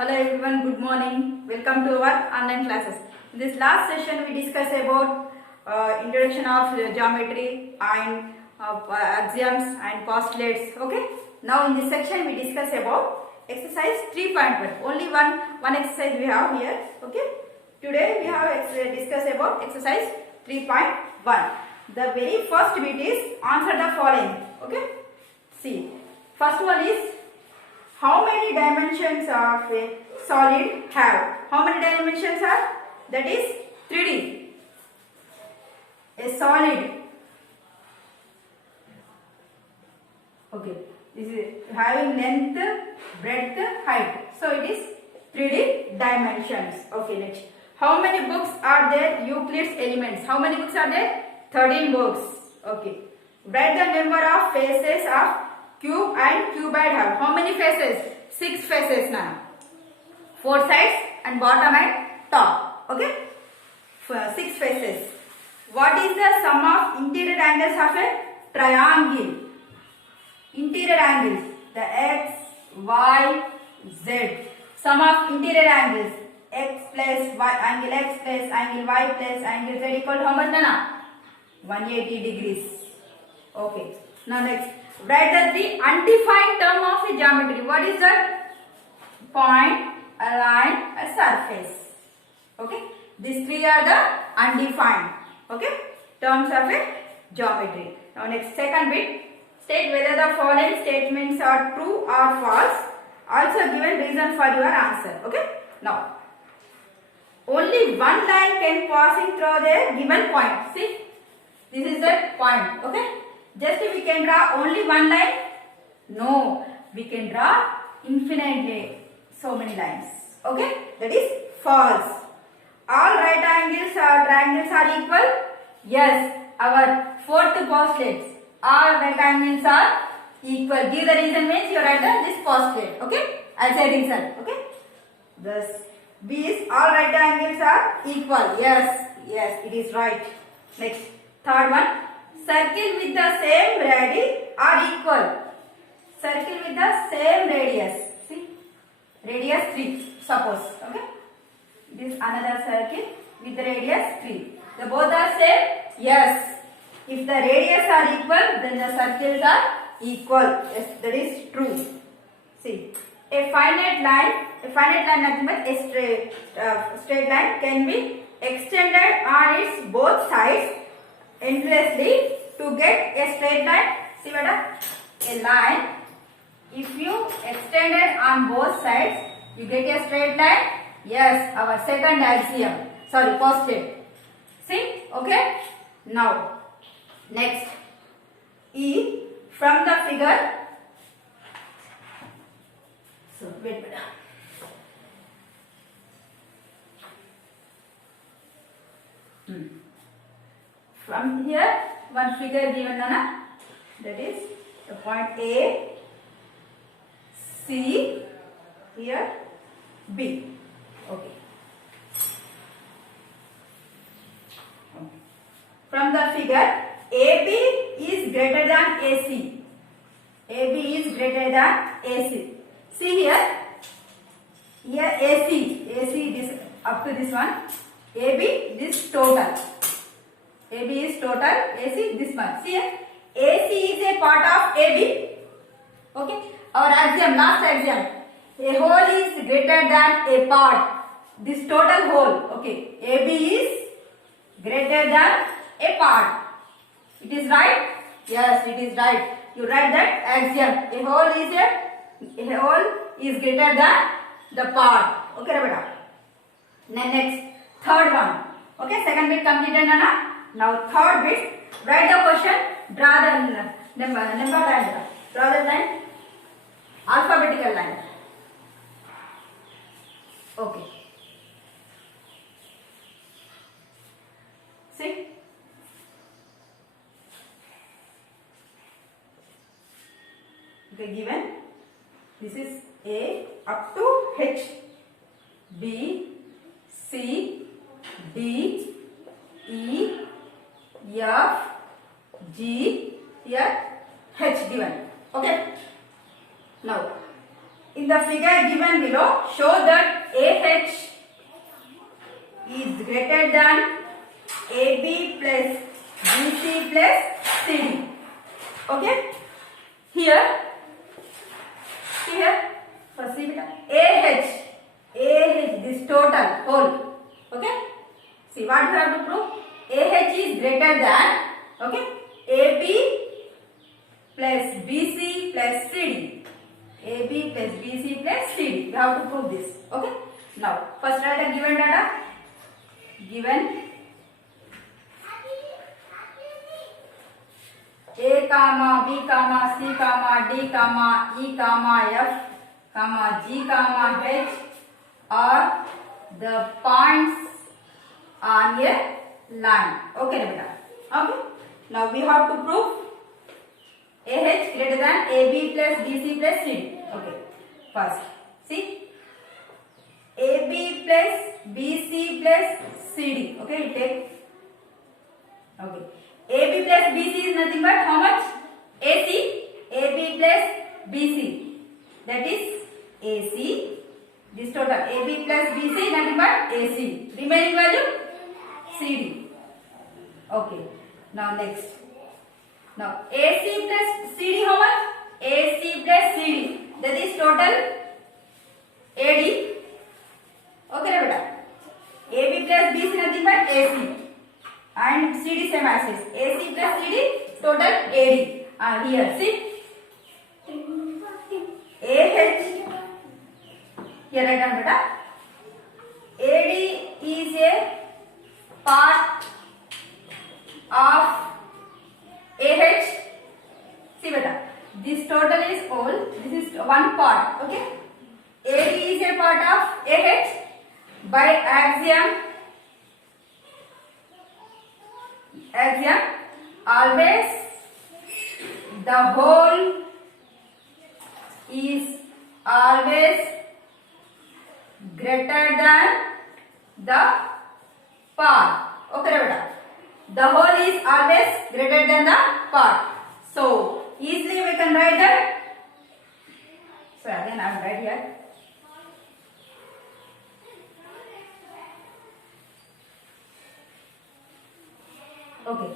Hello everyone, good morning. Welcome to our online classes. In this last session we discussed about introduction of geometry and axioms and postulates. Okay. Now in this section we discuss about exercise 3.1. Only one exercise we have here. Okay. Today we have discussed about exercise 3.1. The very first bit is answer the following. Okay. See. First one is how many dimensions of a solid have? How many dimensions are? That is 3D. A solid. Okay. This is having length, breadth, height. So it is 3D dimensions. Okay, next. How many books are there? Euclid's Elements. How many books are there? 13 books. Okay. Write the number of faces of cube and cuboid have. How many faces? 6 faces now. 4 sides and bottom and top. Okay? 6 faces. What is the sum of interior angles of a triangle? Interior angles. The x, y, z. Sum of interior angles. X plus y, angle x plus angle y plus angle z equal to how much, Nana? 180 degrees. Okay. Now next. Write the three undefined term of a geometry. What is that? Point, a line, a surface. Okay. These three are the undefined. Okay. Terms of a geometry. Now next, second bit. State whether the following statements are true or false. Also given reason for your answer. Okay. Now, only one line can passing through the given point. See, this is the point. Okay. Just we can draw only one line? No, we can draw infinitely so many lines. Okay, that is false. All right angles or triangles are equal? Yes, our fourth postulate. All right angles are equal. Give the reason means you write this postulate. Okay, as a reason. Okay, thus B is all right angles are equal. Yes, it is right. Next, third one. Circle with the same radius are equal. Circle with the same radius. See, radius 3. Suppose. Okay. This another circle with the radius 3. The both are same. Yes. If the radius are equal, then the circles are equal. Yes, that is true. See, a finite line, nothing but a straight line can be extended on its both sides endlessly to get a straight line. See madam, a line, if you extend it on both sides, you get a straight line. Yes, our second axiom, sorry, postulate. See, okay. Now, next, E from the figure. So, wait madam. From here, one figure given, Nana, that is the point A, C, here B. Okay. From the figure, AB is greater than AC. AB is greater than AC. See here, AC this up to this one. AB this total. AB is total, AC this one. See here, AC is a part of AB. Okay. Our axiom, last axiom. A whole is greater than a part. This total whole. Okay. AB is greater than a part. It is right? Yes, it is right. You write that axiom. A whole is greater than the part. Okay, Rabata. Next, third one. Okay, second bit completed, Nana. Now third bit, write the question, draw the number line, draw the line, alphabetical line. Okay. See? Okay, given, this is A up to H, B, C, D, E, F, G, here H given. Okay. Now in the figure given below, show that AH is greater than AB plus BC plus CD. Okay? Here, first see AH, this total whole. Okay? See what you have to prove? AH is greater than, okay, AB plus BC plus CD. AB plus BC plus CD. We have to prove this. Okay? Now, first write the given data. Given A comma B comma C comma D comma E comma F comma G comma H are the points on a line. Okay, beta. Okay. Now we have to prove AH greater than AB plus BC plus CD. Okay. First, see AB plus BC plus CD. Okay, you take. Okay. AB plus BC is nothing but how much? AC. AB plus BC. That is AC. This total AB plus BC is nothing but AC. Remaining value CD. Okay. Now next. Now AC plus CD how much? AC plus CD. That is total AD. Okay, beta. AB plus BC nothing but AC. And CD same as this. AC plus CD total AD. And here see AH. Here write down beta. AD is a part of AH. See beta. This total is all. This is one part. Okay. AD is a part of AH by axiom always the whole is always greater than the part. Okay, beta. The whole is always greater than the part. So easily we can write that. So again I will write here. Okay,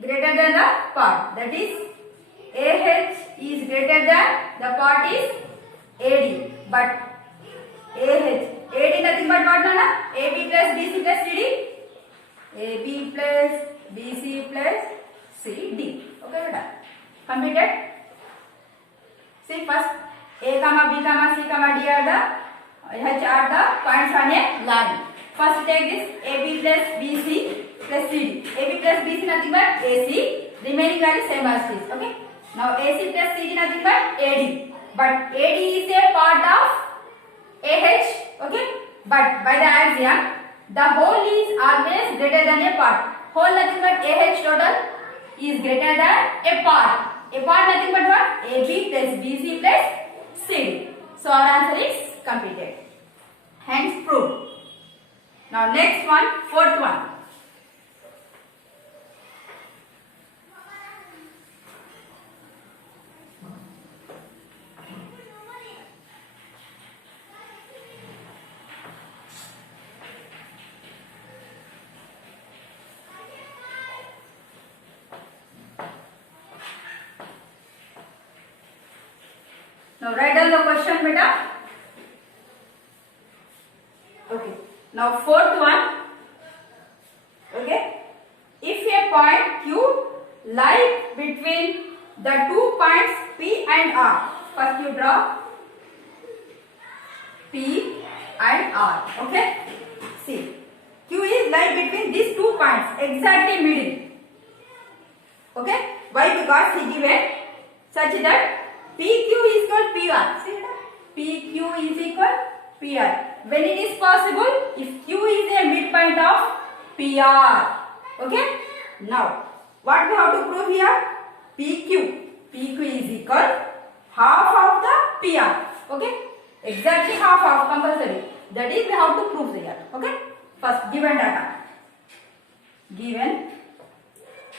greater than the part, that is AH is greater than the part is AD, but AD nothing but what na? AB plus BC plus CD, AB plus BC plus CD. Okay, beta. Completed. See first A comma B comma C comma D are the H are the points on a line. First take this AB plus BC plus CD. AB plus BC nothing but AC. Remaining value same as this. Okay. Now AC plus CD nothing but AD. But AD is a part of AH. Okay. But by the axiom, the whole is always greater than a part. Whole nothing but AH total is greater than a part. A part nothing but what? AB plus BC plus CD. So our answer is completed. Hence proved. Now next one, fourth one. Now write down the question, beta. Okay. Now fourth one. Okay. If a point Q lies between the 2 points P and R. First you draw P and R. Okay. See. Q is lie between these 2 points. Exactly middle. Okay. Why? Because he given such that PQ is equal PR. See that? PQ is equal PR. When it is possible, if Q is a midpoint of PR. Okay? Now, what we have to prove here? PQ. PQ is equal half of the PR. Okay? Exactly half of compulsory. That is we have to prove here. Okay? First, given data. Given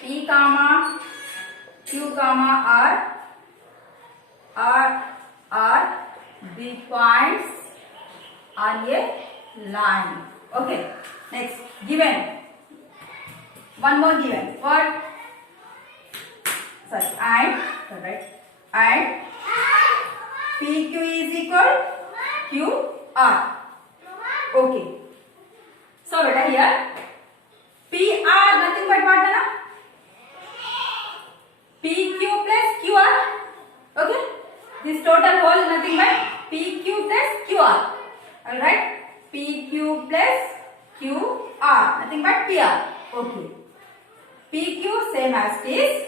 P comma Q comma R the points on a line. Okay. Next, given. One more given. What? Sorry. And PQ is equal QR. Okay. So beta here PR nothing but what na? PQ plus QR. Okay. This total whole nothing but PQ plus QR. Alright. PQ plus QR nothing but PR. Okay. PQ same as this.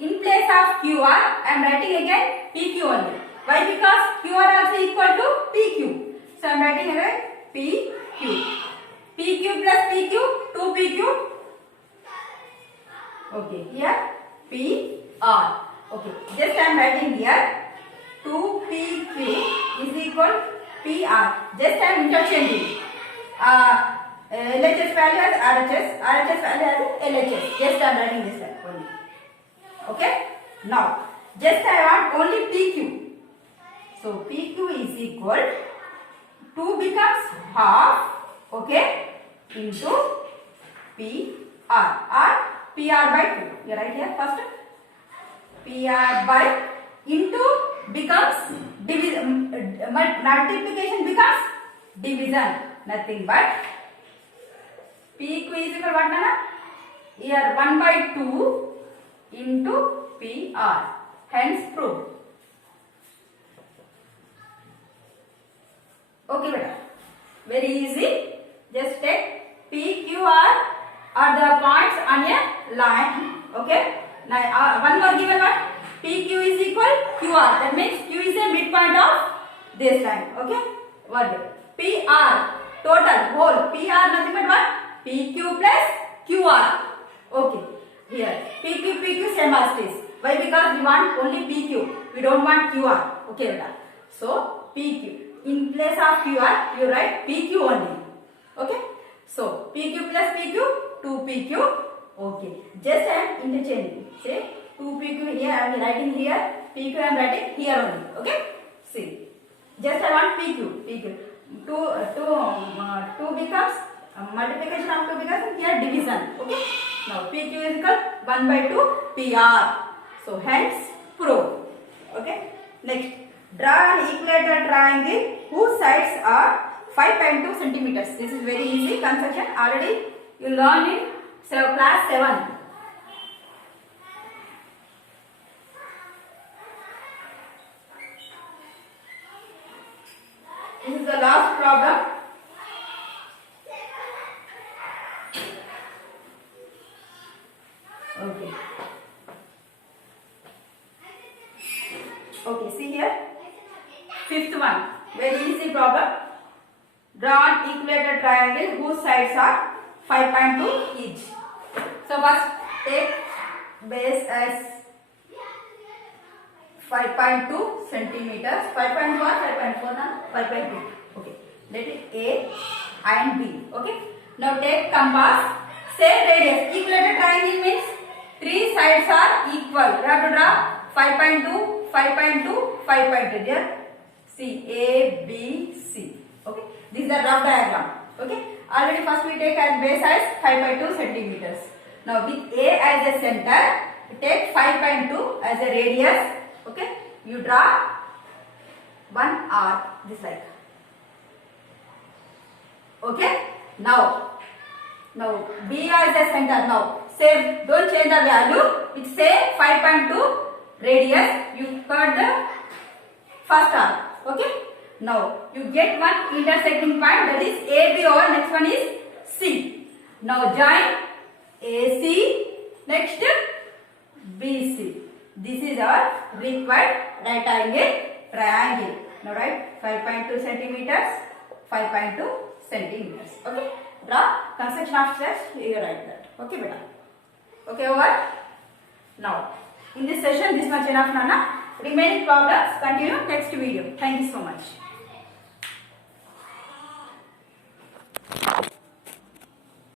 In place of QR, I am writing again PQ only. Why? Because QR also equal to PQ. So I am writing again PQ. PQ plus PQ, 2PQ. Okay, here PR. Okay, just I am writing here 2PQ is equal PR. Just I am interchanging. LHS value as RHS, RHS value as LHS. Just I am writing this only. Okay. Now, just I want only PQ. So PQ is equal 2 becomes half. Okay. Into PR or PR by 2. You write here first. PR by into becomes division. Multiplication becomes division. Nothing but PQ is equal what na? Here 1 by 2 into PR. Hence proved. Okay, beta. Very easy. Just take PQR are the points on a line. Okay. Now one more given one. PQ is equal QR. That means Q is a midpoint of this line. Okay. What? PR total whole PR nothing but what? PQ plus QR. Okay. Here PQ same as this. Why? Because we want only PQ. We don't want QR. Okay, beta. So PQ. In place of QR, you write PQ only. Okay. So PQ plus PQ, 2PQ. Okay. Just I am interchanging. Say 2PQ here I am writing here. PQ I am writing here only. Okay. See. Just I want PQ. 2 becomes multiplication of 2 becomes here division. Okay. Now PQ is equal 1 by 2 PR. So hence prove. Okay. Next, draw an equilateral triangle whose sides are 5.2 centimeters. This is very easy construction. Already you learn in class 7. This is the last problem. Okay. Okay, see here. Fifth one. Very easy problem. Draw an equilateral triangle whose sides are 5.2 each. So first take base as 5.2 centimeters. 5.1, 5.4, 5.2. Okay. Let it A and B. Okay. Now take compass. Same radius. Equilateral triangle means 3 sides are equal. We have to draw 5.2, 5.2, 5.2. There. See A, B, C. Okay. This is the rough diagram. Okay. Already first we take as base as 5.2 centimeters. Now with A as a center, take 5.2 as a radius. Okay. You draw one arc this like. Okay. Now B as a center. Now same. Don't change the value. It say 5.2 radius. You cut the first arc. Okay. Now you get one intersecting point, that is AB, or next one is C. Now join AC, next BC. This is our required right angle triangle. Now write 5.2 centimeters, 5.2 centimeters. Okay. Draw construction of steps. You write that. Okay, beta. Okay, over. Now in this session, this much enough, Nana. Remaining problems continue next video. Thank you so much.